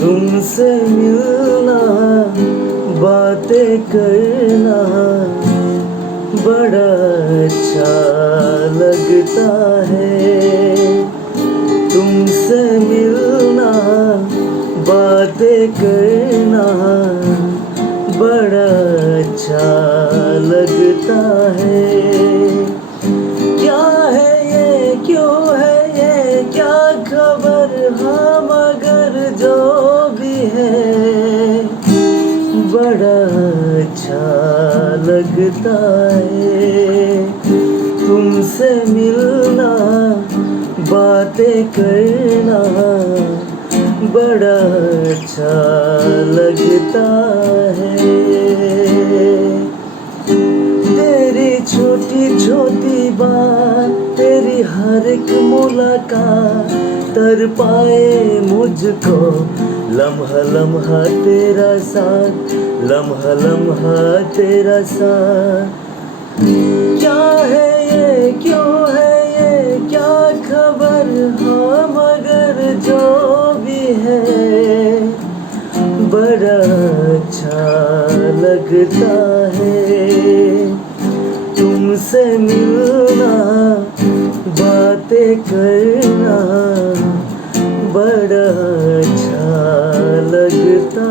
तुमसे मिलना, बातें करना बड़ा अच्छा लगता है। तुमसे मिलना, बातें करना बड़ा अच्छा लगता है। क्या है ये, क्यों है ये, क्या खबर, हाँ मगर जो भी है बड़ा अच्छा लगता है। तुमसे मिलना, बातें करना बड़ा अच्छा लगता है। तेरी छोटी छोटी बात, तेरी हर एक मुलाकात तर पाए मुझको। लम्हा लम्हा तेरा साथ, लम्हा लम्हा तेरा साथ। क्या है ये, क्यों है ये, क्या खबर, हाँ मगर जो भी है बड़ा अच्छा लगता है। तुमसे मिलना, बातें करना बड़ा अच्छा लगता